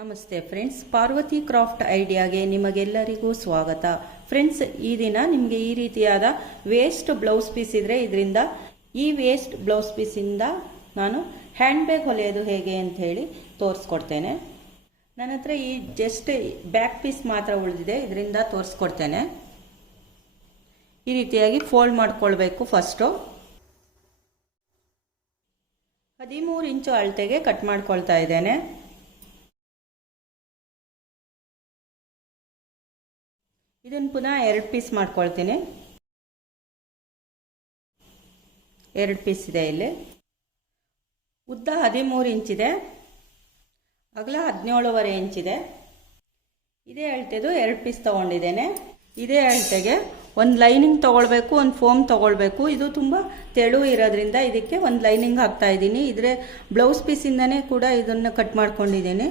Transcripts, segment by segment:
ನಮಸ್ತೆ friends, Parvati craft ಐಡಿಯಾಗೆ ನಿಮಗೆಲ್ಲರಿಗೂ ಸ್ವಾಗತ. ಫ್ರೆಂಡ್ಸ್, ಈ ದಿನ ನಿಮಗೆ ಈ ರೀತಿಯಾದ ವೇಸ್ಟ್ ಬ್ಲೌಸ್ ಪೀಸ್ ಇದ್ರೆ ಇದರಿಂದ ಈ ವೇಸ್ಟ್ ಬ್ಲೌಸ್ ಪೀಸಿಂದ ನಾನು ಹ್ಯಾಂಡ್ ಬ್ಯಾಗ್ ಹೊಲಿಯೋದು ಹೇಗೆ ಅಂತ ಹೇಳಿ ತೋರಿಸ್ಕೊಡ್ತೇನೆ. ನನ್ನ ಹತ್ರ ಈ ಜಸ್ಟ್ ಬ್ಯಾಕ್ ಪೀಸ್ ಮಾತ್ರ ಉಳಿದಿದೆ, ಇದರಿಂದ ತೋರಿಸ್ಕೊಡ್ತೇನೆ. ಈ ರೀತಿಯಾಗಿ ಫೋಲ್ಡ್ ಮಾಡ್ಕೊಳ್ಬೇಕು ಫಸ್ಟು. ಹದಿಮೂರು ಇಂಚು ಅಳತೆಗೆ ಕಟ್ ಮಾಡ್ಕೊಳ್ತಾ ಇದ್ದೇನೆ. ಇದನ್ನು ಪುನಃ ಎರಡು ಪೀಸ್ ಮಾಡ್ಕೊಳ್ತೀನಿ. ಎರಡು ಪೀಸ್ ಇದೆ ಇಲ್ಲಿ. ಉದ್ದ ಹದಿಮೂರು ಇಂಚಿದೆ ಅಗಲ ಹದಿನೇಳುವರೆ ಇಂಚಿದೆ ಇದೇ. ಅಳತೆದು ಎರಡು ಪೀಸ್ ತೊಗೊಂಡಿದ್ದೇನೆ. ಇದೇ ಅಳತೆಗೆ ಒಂದು ಲೈನಿಂಗ್ ತೊಗೊಳ್ಬೇಕು, ಒಂದು ಫೋಮ್ ತೊಗೊಳ್ಬೇಕು. ಇದು ತುಂಬ ತೆಳು ಇರೋದ್ರಿಂದ ಇದಕ್ಕೆ ಒಂದು ಲೈನಿಂಗ್ ಹಾಕ್ತಾ ಇದ್ದೀನಿ. ಇದ್ರೆ ಬ್ಲೌಸ್ ಪೀಸಿಂದನೇ ಕೂಡ ಇದನ್ನು ಕಟ್ ಮಾಡ್ಕೊಂಡಿದ್ದೀನಿ.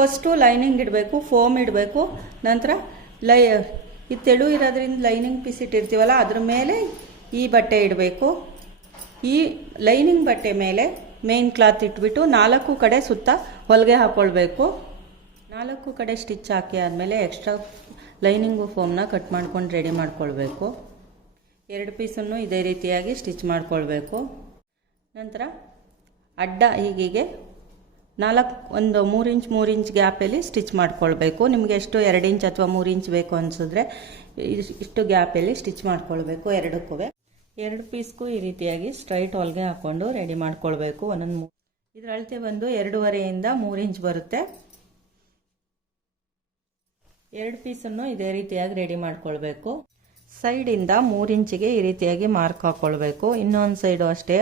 ಫಸ್ಟು ಲೈನಿಂಗ್ ಇಡಬೇಕು ಫೋಮ್ ಇಡಬೇಕು, ನಂತರ ಲೈ ಈ ತೆಳು ಇರೋದ್ರಿಂದ ಲೈನಿಂಗ್ ಪೀಸ್ ಇಟ್ಟಿರ್ತೀವಲ್ಲ, ಅದ್ರ ಮೇಲೆ ಈ ಬಟ್ಟೆ ಇಡಬೇಕು. ಈ ಲೈನಿಂಗ್ ಬಟ್ಟೆ ಮೇಲೆ ಮೇನ್ ಕ್ಲಾತ್ ಇಟ್ಬಿಟ್ಟು ನಾಲ್ಕು ಕಡೆ ಸುತ್ತ ಹೊಲಿಗೆ ಹಾಕ್ಕೊಳ್ಬೇಕು ನಾಲ್ಕು ಕಡೆ ಸ್ಟಿಚ್ ಹಾಕಿ ಆದಮೇಲೆ ಎಕ್ಸ್ಟ್ರಾ ಲೈನಿಂಗು ಫೋಮ್ನ ಕಟ್ ಮಾಡ್ಕೊಂಡು ರೆಡಿ ಮಾಡ್ಕೊಳ್ಬೇಕು. ಎರಡು ಪೀಸನ್ನು ಇದೇ ರೀತಿಯಾಗಿ ಸ್ಟಿಚ್ ಮಾಡ್ಕೊಳ್ಬೇಕು. ನಂತರ ಅಡ್ಡ ಹೀಗೆ ನಾಲ್ಕು, ಒಂದು ಮೂರು ಇಂಚ್ ಮೂರು ಇಂಚ್ ಗ್ಯಾಪಲ್ಲಿ ಸ್ಟಿಚ್ ಮಾಡ್ಕೊಳ್ಬೇಕು. ನಿಮಗೆ ಎಷ್ಟು ಎರಡು ಇಂಚ್ ಅಥವಾ ಮೂರು ಇಂಚ್ ಬೇಕು ಅನಿಸಿದ್ರೆ ಇಷ್ಟು ಗ್ಯಾಪಲ್ಲಿ ಸ್ಟಿಚ್ ಮಾಡ್ಕೊಳ್ಬೇಕು ಎರಡಕ್ಕೂ. ಎರಡು ಪೀಸ್ಗೂ ಈ ರೀತಿಯಾಗಿ ಸ್ಟ್ರೈಟ್ ಹೊಲಿಗೆ ಹಾಕ್ಕೊಂಡು ರೆಡಿ ಮಾಡ್ಕೊಳ್ಬೇಕು. ಒಂದೊಂದು ಮೂ ಇದರ ಅಳತೆ ಬಂದು ಎರಡೂವರೆಯಿಂದ ಮೂರು ಇಂಚ್ ಬರುತ್ತೆ. ಎರಡು ಪೀಸನ್ನು ಇದೇ ರೀತಿಯಾಗಿ ರೆಡಿ ಮಾಡ್ಕೊಳ್ಬೇಕು. ಸೈಡಿಂದ ಮೂರು ಇಂಚಿಗೆ ಈ ರೀತಿಯಾಗಿ ಮಾರ್ಕ್ ಹಾಕ್ಕೊಳ್ಬೇಕು ಇನ್ನೊಂದು ಸೈಡು ಅಷ್ಟೇ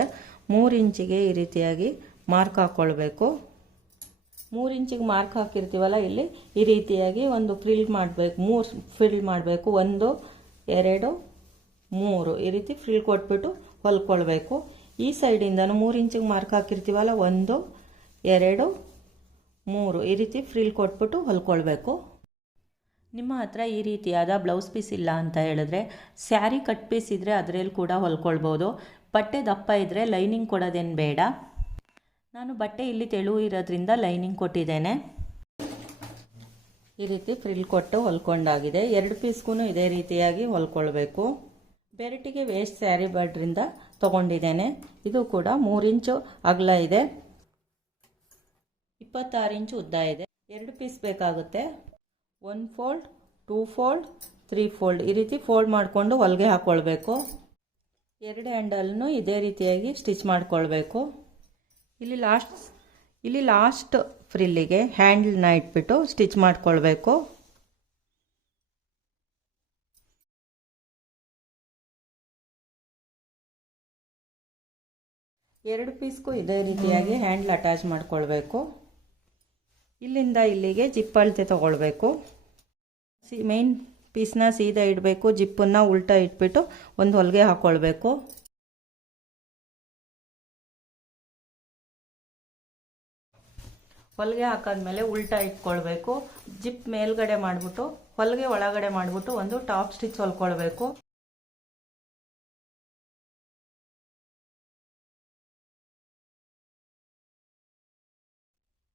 ಮೂರು ಇಂಚಿಗೆ ಈ ರೀತಿಯಾಗಿ ಮಾರ್ಕ್ ಹಾಕ್ಕೊಳ್ಬೇಕು ಮೂರು ಇಂಚಿಗೆ ಮಾರ್ಕ್ ಹಾಕಿರ್ತೀವಲ್ಲ ಇಲ್ಲಿ? ಈ ರೀತಿಯಾಗಿ ಒಂದು ಫ್ರಿಲ್ ಮಾಡಬೇಕು. ಮೂರು ಫ್ರಿಲ್ ಮಾಡಬೇಕು. ಒಂದು, ಎರಡು, ಮೂರು. ಈ ರೀತಿ ಫ್ರಿಲ್ ಕೊಟ್ಬಿಟ್ಟು ಹೊಲ್ಕೊಳ್ಬೇಕು. ಈ ಸೈಡಿಂದನೂ ಮೂರು ಇಂಚಿಗೆ ಮಾರ್ಕ್ ಹಾಕಿರ್ತೀವಲ್ಲ? ಒಂದು, ಎರಡು, ಮೂರು. ಈ ರೀತಿ ಫ್ರಿಲ್ ಕೊಟ್ಬಿಟ್ಟು ಹೊಲ್ಕೊಳ್ಬೇಕು. ನಿಮ್ಮ ಹತ್ರ ಈ ರೀತಿಯಾದ ಬ್ಲೌಸ್ ಪೀಸ್ ಇಲ್ಲ ಅಂತ ಹೇಳಿದ್ರೆ ಸ್ಯಾರಿ ಕಟ್ ಪೀಸ್ ಇದ್ದರೆ ಅದರಲ್ಲಿ ಕೂಡ ಹೊಲ್ಕೊಳ್ಬೋದು. ಬಟ್ಟೆ ದಪ್ಪ ಇದ್ದರೆ ಲೈನಿಂಗ್ ಕೊಡೋದೇನು ಬೇಡ. ನಾನು ಬಟ್ಟೆ ಇಲ್ಲಿ ತೆಳು ಇರೋದ್ರಿಂದ ಲೈನಿಂಗ್ ಕೊಟ್ಟಿದ್ದೇನೆ. ಈ ರೀತಿ ಫ್ರಿಲ್ ಕೊಟ್ಟು ಹೊಲ್ಕೊಂಡಾಗಿದೆ. ಎರಡು ಪೀಸ್ಗೂ ಇದೇ ರೀತಿಯಾಗಿ ಹೊಲ್ಕೊಳ್ಬೇಕು. ಬೆರಟಿಗೆ ವೇಸ್ಟ್ ಸ್ಯಾರಿ ಬಡ್ರಿಂದ ತೊಗೊಂಡಿದ್ದೇನೆ. ಇದು ಕೂಡ ಮೂರು ಇಂಚು ಅಗಲ ಇದೆ. ಇಪ್ಪತ್ತಾರು ಇಂಚು ಉದ್ದ ಇದೆ. ಎರಡು ಪೀಸ್ ಬೇಕಾಗುತ್ತೆ. One fold, two fold, three fold. ಈ ರೀತಿ ಫೋಲ್ಡ್ ಮಾಡಿಕೊಂಡು ಹೊಲಿಗೆ ಹಾಕ್ಕೊಳ್ಬೇಕು ಎರಡು ಹ್ಯಾಂಡಲ್ನು ಇದೇ ರೀತಿಯಾಗಿ ಸ್ಟಿಚ್ ಮಾಡ್ಕೊಳ್ಬೇಕು. ಇಲ್ಲಿ ಲಾಸ್ಟ್ ಇಲ್ಲಿ ಲಾಸ್ಟ್ ಫ್ರಿಲ್ಲಿಗೆ ಹ್ಯಾಂಡಲ್ನ ಇಟ್ಬಿಟ್ಟು ಸ್ಟಿಚ್ ಮಾಡ್ಕೊಳ್ಬೇಕು. ಎರಡು ಪೀಸ್ಗೂ ಇದೇ ರೀತಿಯಾಗಿ ಹ್ಯಾಂಡ್ಲ್ ಅಟ್ಯಾಚ್ ಮಾಡ್ಕೊಳ್ಬೇಕು. ಇಲ್ಲಿಂದ ಇಲ್ಲಿಗೆ ಜಿಪ್ ಅಳತೆ ತೊಗೊಳ್ಬೇಕು. ಸಿ ಮೇನ್ ಪೀಸ್ನ ಸೀದಾ ಇಡಬೇಕು ಜಿಪ್ಪನ್ನು ಉಲ್ಟಾ ಇಟ್ಬಿಟ್ಟು ಒಂದು ಹೊಲಿಗೆ ಹಾಕ್ಕೊಳ್ಬೇಕು ಹೊಲಿಗೆ ಹಾಕಾದ್ಮೇಲೆ ಉಲ್ಟಾ ಇಟ್ಕೊಳ್ಬೇಕು. ಜಿಪ್ ಮೇಲ್ಗಡೆ ಮಾಡಿಬಿಟ್ಟು, ಹೊಲಿಗೆ ಒಳಗಡೆ ಮಾಡಿಬಿಟ್ಟು ಒಂದು ಟಾಪ್ ಸ್ಟಿಚ್ ಹೊಲ್ಕೊಳ್ಬೇಕು.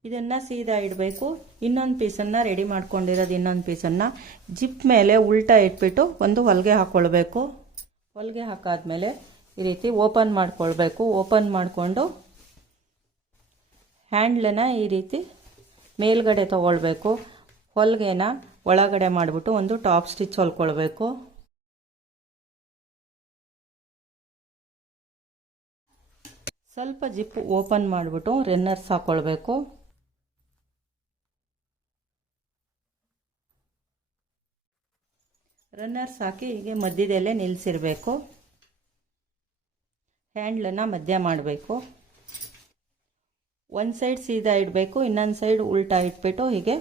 ಇದನ್ನು ಸೀದಾ ಇಡಬೇಕು. ಇನ್ನೊಂದು ಪೀಸನ್ನು ರೆಡಿ ಮಾಡ್ಕೊಂಡಿರೋದು ಇನ್ನೊಂದು ಪೀಸನ್ನು ಜಿಪ್ ಮೇಲೆ ಉಲ್ಟಾ ಇಟ್ಬಿಟ್ಟು ಒಂದು ಹೊಲಿಗೆ ಹಾಕ್ಕೊಳ್ಬೇಕು ಹೊಲಿಗೆ ಹಾಕಾದ್ಮೇಲೆ ಈ ರೀತಿ ಓಪನ್ ಮಾಡ್ಕೊಳ್ಬೇಕು. ಓಪನ್ ಮಾಡಿಕೊಂಡು ಹ್ಯಾಂಡ್ಲನ್ನ ಈ ರೀತಿ ಮೇಲ್ಗಡೆ ತೊಗೊಳ್ಬೇಕು. ಹೊಲಿಗೆನ ಒಳಗಡೆ ಮಾಡಿಬಿಟ್ಟು ಒಂದು ಟಾಪ್ ಸ್ಟಿಚ್ ಹೊಲ್ಕೊಳ್ಬೇಕು. ಸ್ವಲ್ಪ ಜಿಪ್ ಓಪನ್ ಮಾಡಿಬಿಟ್ಟು ರೆನ್ನರ್ಸ್ ಹಾಕ್ಕೊಳ್ಬೇಕು ರನ್ನರ್ಸ್ ಹಾಕಿ ಹೀಗೆ ಮಧ್ಯದಲ್ಲೇ ನಿಲ್ಲಿಸಿರಬೇಕು ಹ್ಯಾಂಡ್ಲನ್ನು ಮಧ್ಯ ಮಾಡಬೇಕು. ಒಂದು ಸೈಡ್ ಸೀದಾ ಇಡಬೇಕು, ಇನ್ನೊಂದು ಸೈಡ್ ಉಲ್ಟಾ ಇಟ್ಬಿಟ್ಟು ಹೀಗೆ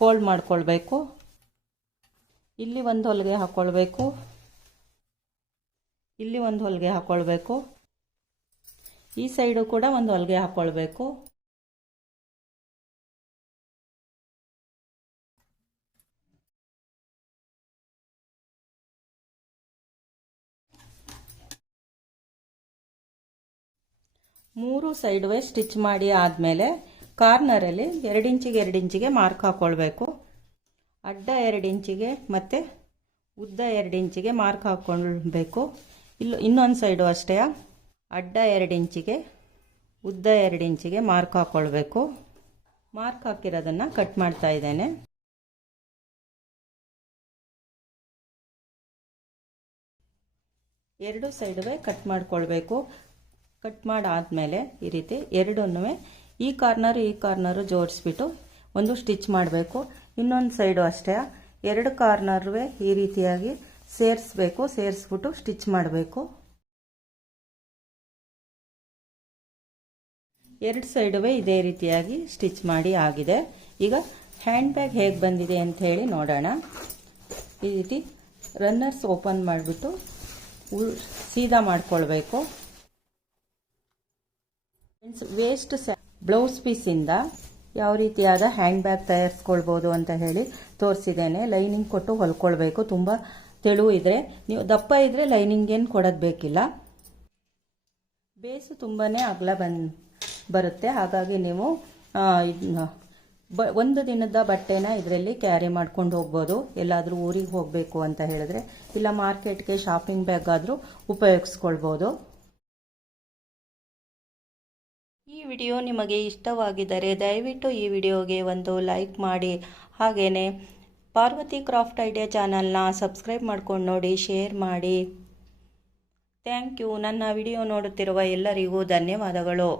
ಫೋಲ್ಡ್ ಮಾಡ್ಕೊಳ್ಬೇಕು. ಇಲ್ಲಿ ಒಂದು ಹೊಲಿಗೆ ಹಾಕ್ಕೊಳ್ಬೇಕು ಇಲ್ಲಿ ಒಂದು ಹೊಲಿಗೆ ಹಾಕ್ಕೊಳ್ಬೇಕು ಈ ಸೈಡು ಕೂಡ ಒಂದು ಹೊಲಿಗೆ ಹಾಕ್ಕೊಳ್ಬೇಕು ಮೂರು ಸೈಡ್ ವೇ ಸ್ಟಿಚ್ ಮಾಡಿ ಆದಮೇಲೆ ಕಾರ್ನರಲ್ಲಿ ಎರಡು ಇಂಚಿಗೆ ಎರಡು ಇಂಚಿಗೆ ಮಾರ್ಕ್ ಹಾಕ್ಕೊಳ್ಬೇಕು ಅಡ್ಡ ಎರಡು ಇಂಚಿಗೆ ಮತ್ತು ಉದ್ದ ಎರಡು ಇಂಚಿಗೆ ಮಾರ್ಕ್ ಹಾಕ್ಕೊಳ್ಬೇಕು ಇಲ್ಲ ಇನ್ನೊಂದು ಸೈಡು ಅಷ್ಟೇ, ಅಡ್ಡ ಎರಡು ಇಂಚಿಗೆ ಉದ್ದ ಎರಡು ಇಂಚಿಗೆ ಮಾರ್ಕ್ ಹಾಕ್ಕೊಳ್ಬೇಕು ಮಾರ್ಕ್ ಹಾಕಿರೋದನ್ನು ಕಟ್ ಮಾಡ್ತಾ ಇದ್ದೇನೆ. ಎರಡು ಸೈಡುವೆ ಕಟ್ ಮಾಡ್ಕೊಳ್ಬೇಕು. ಕಟ್ ಮಾಡಾದಮೇಲೆ ಈ ರೀತಿ ಎರಡನ್ನೂ ಈ ಕಾರ್ನರ್, ಈ ಕಾರ್ನರು ಜೋಡಿಸ್ಬಿಟ್ಟು ಒಂದು ಸ್ಟಿಚ್ ಮಾಡಬೇಕು. ಇನ್ನೊಂದು ಸೈಡು ಅಷ್ಟೇ. ಎರಡು ಕಾರ್ನರ್ವೇ ಈ ರೀತಿಯಾಗಿ ಸೇರಿಸ್ಬೇಕು, ಸೇರಿಸ್ಬಿಟ್ಟು ಸ್ಟಿಚ್ ಮಾಡಬೇಕು. ಎರಡು ಸೈಡುವೆ ಇದೇ ರೀತಿಯಾಗಿ ಸ್ಟಿಚ್ ಮಾಡಿ ಆಗಿದೆ. ಈಗ ಹ್ಯಾಂಡ್ ಬ್ಯಾಗ್ ಹೇಗೆ ಬಂದಿದೆ ಅಂತ ಹೇಳಿ ನೋಡೋಣ. ಈ ರೀತಿ ರನ್ನರ್ಸ್ ಓಪನ್ ಮಾಡಿಬಿಟ್ಟು ಸೀದಾ ಮಾಡ್ಕೊಳ್ಬೇಕು. ವೇಸ್ಟ್ ಬ್ಲೌಸ್ ಪೀಸಿಂದ ಯಾವ ರೀತಿಯಾದ ಹ್ಯಾಂಡ್ ಬ್ಯಾಗ್ ತಯಾರಿಸ್ಕೊಳ್ಬೋದು ಅಂತ ಹೇಳಿ ತೋರಿಸಿದ್ದೇನೆ. ಲೈನಿಂಗ್ ಕೊಟ್ಟು ಹೊಲ್ಕೊಳ್ಬೇಕು. ತುಂಬ ತೆಳು ಇದ್ದರೆ ನೀವು ದಪ್ಪ ಇದ್ದರೆ ಲೈನಿಂಗ್ ಏನು ಕೊಡೋದು ಬೇಕಿಲ್ಲ. ಬೇಸು ತುಂಬಾ ಅಗಲ ಬನ್ ಬರುತ್ತೆ. ಹಾಗಾಗಿ ನೀವು ಒಂದು ದಿನದ ಬಟ್ಟೆನ ಇದರಲ್ಲಿ ಕ್ಯಾರಿ ಮಾಡ್ಕೊಂಡು ಹೋಗ್ಬೋದು. ಎಲ್ಲಾದರೂ ಊರಿಗೆ ಹೋಗಬೇಕು ಅಂತ ಹೇಳಿದ್ರೆ, ಇಲ್ಲ ಮಾರ್ಕೆಟ್ಗೆ ಶಾಪಿಂಗ್ ಬ್ಯಾಗ್ ಆದರೂ ಉಪಯೋಗಿಸ್ಕೊಳ್ಬೋದು. ವಿಡಿಯೋ ನಿಮಗೆ ಇಷ್ಟವಾಗಿದ್ದರೆ ದಯವಿಟ್ಟು ಈ ವಿಡಿಯೋಗೆ ಒಂದು ಲೈಕ್ ಮಾಡಿ. ಹಾಗೆಯೇ ಪಾರ್ವತಿ ಕ್ರಾಫ್ಟ್ ಐಡಿಯಾ ಚಾನಲ್ನ ಸಬ್ಸ್ಕ್ರೈಬ್ ಮಾಡ್ಕೊಂಡು ನೋಡಿ, ಶೇರ್ ಮಾಡಿ. Thank you. ನನ್ನ ವಿಡಿಯೋ ನೋಡುತ್ತಿರುವ ಎಲ್ಲರಿಗೂ ಧನ್ಯವಾದಗಳು.